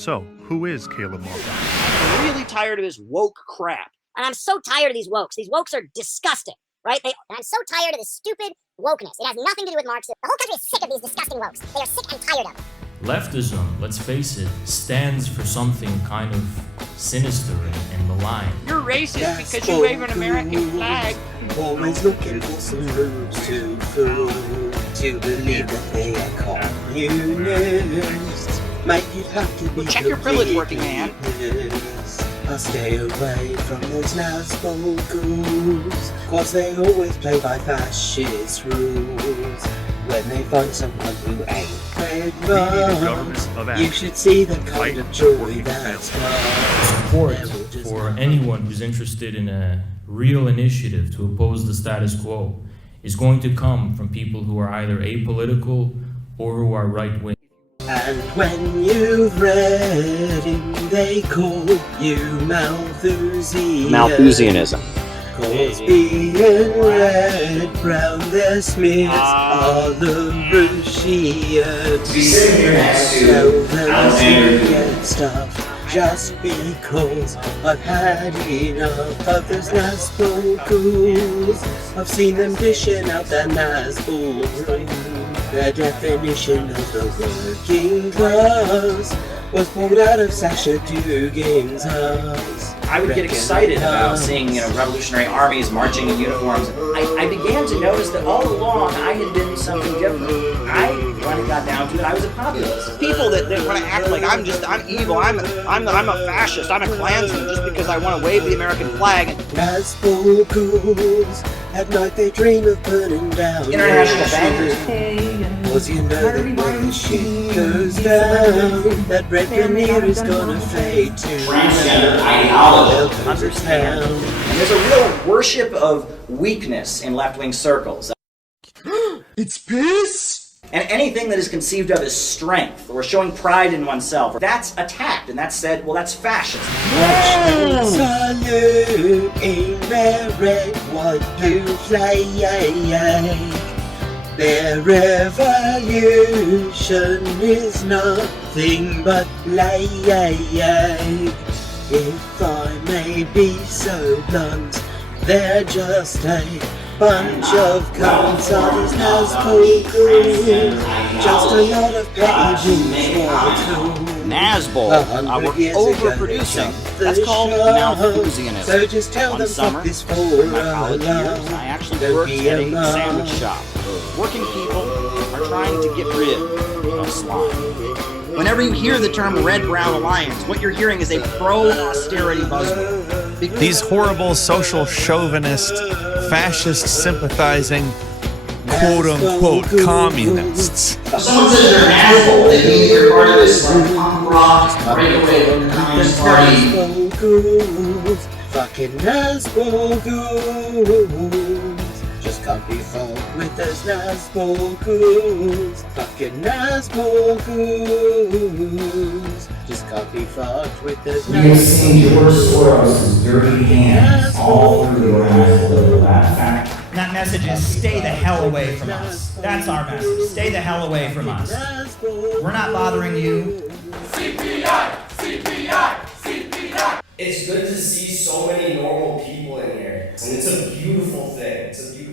So, who is Caleb Maupin? I'm really tired of his woke crap. And I'm so tired of these wokes. These wokes are disgusting, right? And I'm so tired of this stupid wokeness. It has nothing to do with Marxism. The whole country is sick of these disgusting wokes. They are sick and tired of them. Leftism, let's face it, stands for something kind of sinister and malign. You're racist because you wave an American flag. Always looking for some rules to fool, to believe that they are communists. Might you'd have to be Check your privilege, working man. I'll stay away from those Nazbol Ghouls, cause they always play by fascist rules. When they find someone who ain't played wrongs, you should see the kind of joy that's gone. Support for anyone who's interested in a real initiative to oppose the status quo is going to come from people who are either apolitical or who are right-wing. And when you've read him, they call you Malthusianism. Cause being red, brown, their smears are the Russians. So them to get stuff just because I've had enough of those Nazbol Ghouls. I've seen them dishing out their Nazbol rules. The definition of the working class was pulled out of Sasha Dugan's house. I would get excited about seeing, revolutionary armies marching in uniforms. I began to notice that all along I had been something different. When it got down to it, I was a populist. People that want to act like I'm evil, I'm a fascist, I'm a Klansman just because I want to wave the American flag. Nazbol Ghouls, at night they dream of burning down International bankers. Cause you know that when the shit goes down, that red veneer is gonna fade to Transgender ideology. understand. And there's a real worship of weakness in left-wing circles. It's piss! And anything that is conceived of as strength or showing pride in oneself, that's attacked, and that's said, well, that's fascist. Watch them saluting their red, white, blue flag. Their revolution is nothing but play. If I may be so blunt, they're just a bunch of cunts. Are these Nazbol Ghouls? Just a lot of petty bourgeois. Nazbol, we're overproducing. That's called Malthusianism. So just tell them summer, fuck this for in my college years, I actually worked at a a sandwich shop. Working people are trying to get rid of slime. Whenever you hear the term Red-Brown Alliance, what you're hearing is a pro-austerity buzzword. These horrible social chauvinist, fascist sympathizing, quote-unquote communists. If someone says you're an asshole, they mean that you're part of this punk rock breakaway with the Communist Party. Nazbol Ghouls, fucking Nazbol Ghouls. Just can't be fucked with those Nazbol Ghouls. Fucking Nazbol Ghouls. Just can't be fucked with those We have seen George Soros' dirty hands all through your political fact. That message is stay the hell away from us. That's our message. Stay the hell away from us. We're not bothering you. CPI! CPI! CPI! It's good to see so many normal people in here, and it's a beautiful thing. It's a beautiful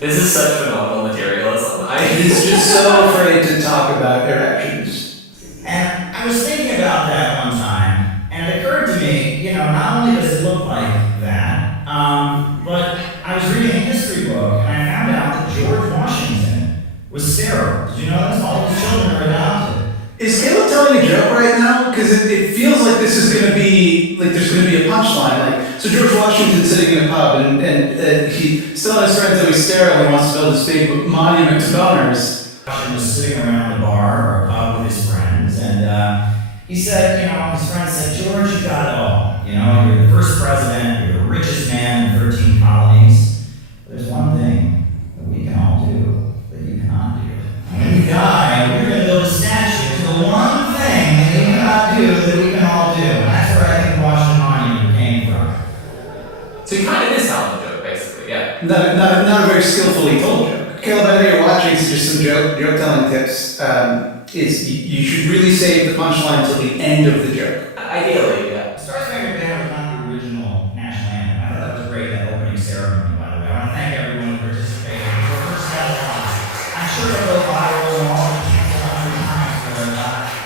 This is such phenomenal materialism. He's just so afraid to talk about erections. And I was thinking about that one time, and it occurred to me, not only does it look like that, but I was reading a history book, and I found out that George Washington was sterile. Did you know this? All of his children are adopted. Is Caleb telling a joke right now? Because it feels like this is going to be, like there's going to be a punchline. So George Washington's sitting in a pub and he still has friends that he's sterile and wants to build this big monument to boners. Washington was sitting around the bar or a pub with his friends, and he said, his friend said, George, you got it all. You're the first president, you're the richest man in 13 colonies. But there's one thing that we can all do that you cannot do. When you die, we're going to build a statue to the one thing that you cannot do that we can all do. And that's where I think the Washington Monument came from. So he kind of is telling a joke, basically, yeah. Not a very skillfully told joke. Caleb, I know you're watching, so just some joke-telling tips. You should really save the punchline until the end of the joke. Ideally, yeah. Star Spangled Banner was not the original national anthem. I thought that was great, that opening ceremony, by the way. I want to thank everyone who participated. For our first catalog, I'm sure it'll go viral and all the canceled 100 times, but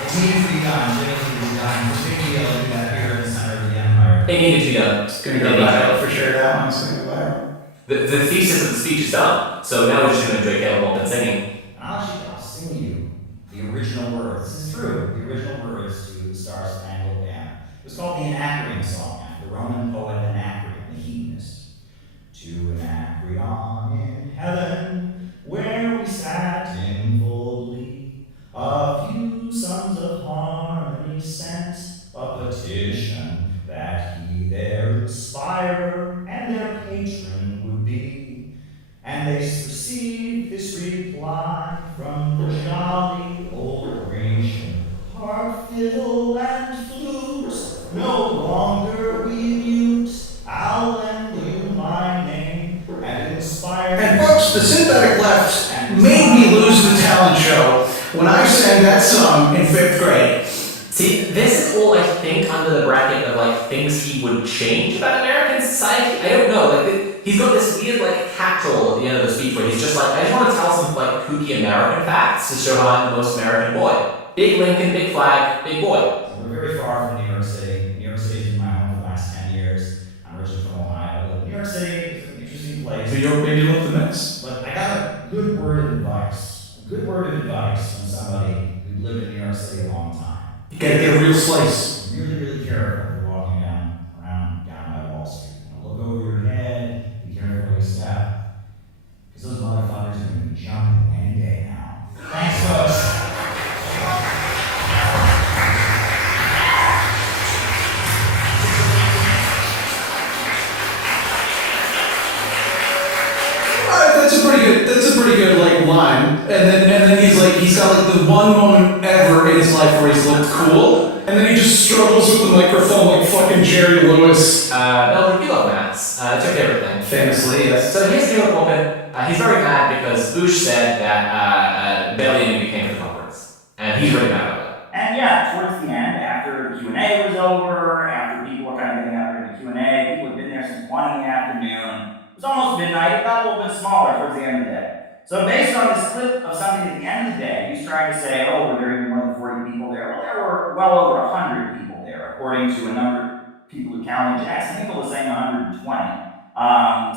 it needed to be done. It needed to be done. It's a big deal to do that here in the center of the empire. It needed to be done. It's going to go viral for sure. That one's going to go viral. The thesis of the speech is done, so now we're just going to enjoy Caleb Maupin singing. I'll sing you the original words. This is true. The original words to the Star Spangled Banner. It was called the Anacreon song after the Roman poet Anacreon, the hedonist. To Anacreon in heaven, where we sat in full glee, a few sons of harmony sent a petition that he their inspirer and their patron would be. And they received this reply from the jolly old nation: harp, fiddle, and flute, no longer we mute. I'll lend you my name and inspire. And folks, the synthetic left made me lose the talent show when I sang that song in 5th grade. See, this is all I think under the bracket of like things he would change about American society. I don't know. Like he's got this weird like catch-all at the end of the speech where he's just like, I just want to tell some like kooky American facts to show how I'm the most American boy. Big Lincoln, big flag, big boy. We're very far from New York City. New York City's been my home for the last 10 years. I'm originally from Ohio. New York City is an interesting place. New York made you look the mess. But I got a good word of advice. A good word of advice from somebody who lived in New York City a long time. You gotta get a real slice. Really, really careful if you're walking down by Wall Street. Look over your head, be careful where you step. Because those motherfuckers are gonna be jumping any day now. Thanks, folks. That's a pretty good like line. And then he's got like the one moment ever in his life where he's looked cool, and then he just struggles with the microphone like fucking Jerry Lewis. No, you love maths. It's your favorite thing. Famously, yes. So here's Caleb Maupin. He's very mad because Bush said that barely anyone came to the conference, and he's really mad about it. And yeah, towards the end, after the Q&A was over, after people were kind of getting out there in the Q&A, people had been there since 1 in the afternoon. It was almost midnight. It got a little bit smaller towards the end of the day. So based on this clip of something at the end of the day, he's trying to say, oh, were there even more than 40 people there? Well, there were well over 100 people there, according to a number of people who counted. Jackson Hinkle was saying 120.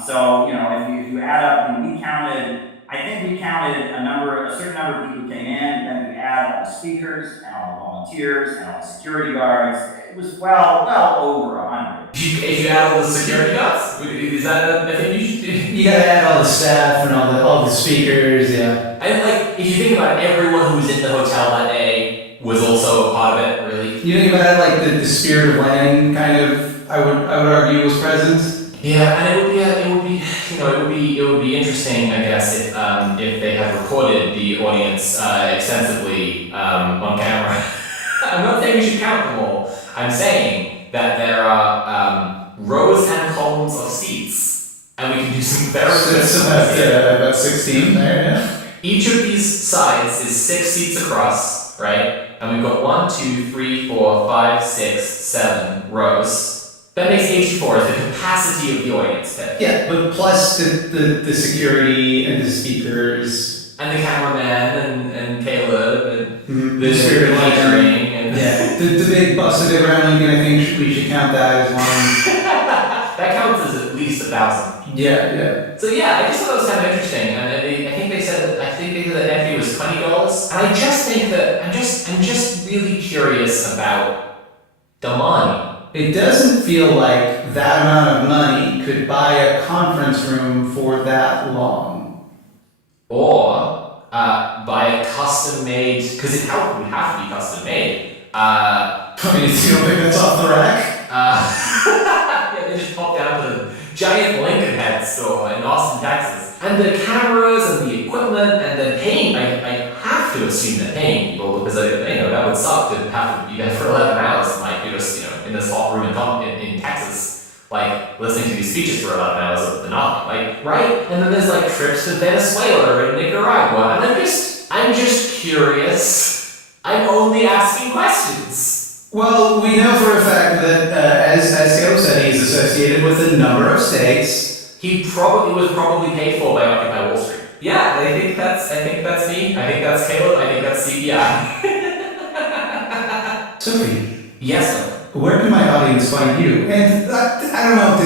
So, if you add up, I think we counted a certain number of people who came in, then if you add all the speakers and all the volunteers and all the security guards, it was well over 100. If you add all the security guards, is that a thing you should do? You gotta add all the staff and all the speakers, yeah. And like, if you think about it, everyone who was in the hotel that day was also a part of it, really. You think about it, like the spirit of Lenin kind of, I would argue, was present. Yeah, and it would be interesting, I guess, if they had recorded the audience extensively on camera. I'm not saying we should count them all. I'm saying that there are rows and columns of seats, and we can do some very about 16 there, yeah. Each of these sides is 6 seats across, right? And we've got 1, 2, 3, 4, 5, 6, 7 rows. That makes 84 is the capacity of the audience pit. Yeah, but plus the security and the speakers. And the cameraman and Caleb and the spirit of catering and the big busted Abraham Lincoln. I think we should count that as one. That counts as at least 1,000. Yeah. So yeah, I just thought that was kind of interesting, and I think they said that entry was $20, and I just think that I'm just really curious about the money. It doesn't feel like that amount of money could buy a conference room for that long. Or buy a custom-made, because it would have to be custom-made. I mean, you don't think that's off the rack? Yeah, they just pop down to the giant Lincoln Head store in Austin, Texas. And the cameras and the equipment and the paying, I have to assume they're paying people, because that would suck to have to be there for 11 hours and you're just in this hot room in Texas, listening to these speeches for 11 hours for nothing, right? And then there's trips to Venezuela and Nicaragua, and I'm just curious. I'm only asking questions. Well, we know for a fact that, as Caleb said, he's associated with a number of states. He was probably paid for by Occupy Wall Street. Yeah, I think that's me. I think that's Caleb. I think that's CPI. Sophie. Yes, sir. Where can my audience find you? And I don't know if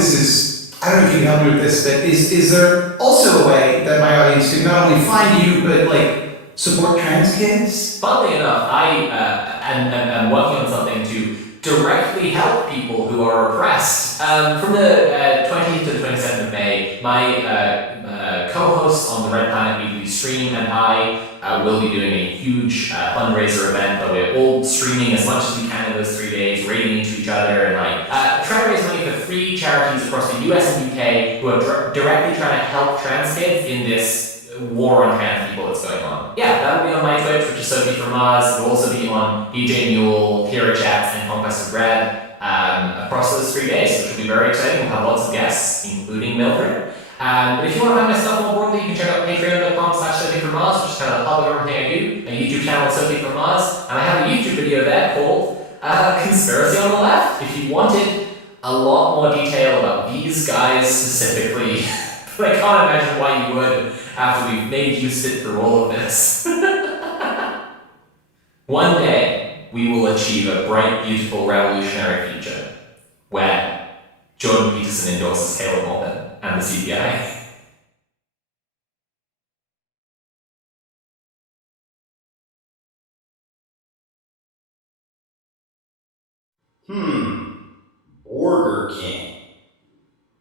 you can help me with this, but is there also a way that my audience can not only find you, but support trans kids? Funnily enough, I am working on something to directly help people who are oppressed. From the 20th to the 22nd of May, my co-hosts on the Red Planet Weekly stream and I will be doing a huge fundraiser event where we're all streaming as much as we can in those 3 days, raiding into each other and trying to raise money for 3 charities across the US and UK who are directly trying to help trans kids in this war on trans people that's going on. Yeah, that'll be on my Twitch, which is Sophie from Mars. It'll also be on DJ Mule, Hero Chats, and Conquest of Red across those 3 days, which will be very exciting. We'll have lots of guests, including Mildred. But if you want to find my stuff more broadly, you can check out patreon.com/Sophie from Mars, which is kind of the hub of everything I do. A YouTube channel, Sophie from Mars, and I have a YouTube video there called Conspiracy on the Left. If you wanted a lot more detail about these guys specifically, but I can't imagine why you would after we've made you sit through all of this. One day, we will achieve a bright, beautiful, revolutionary future where Jordan Peterson endorses Caleb Maupin and the CPI. Burger King.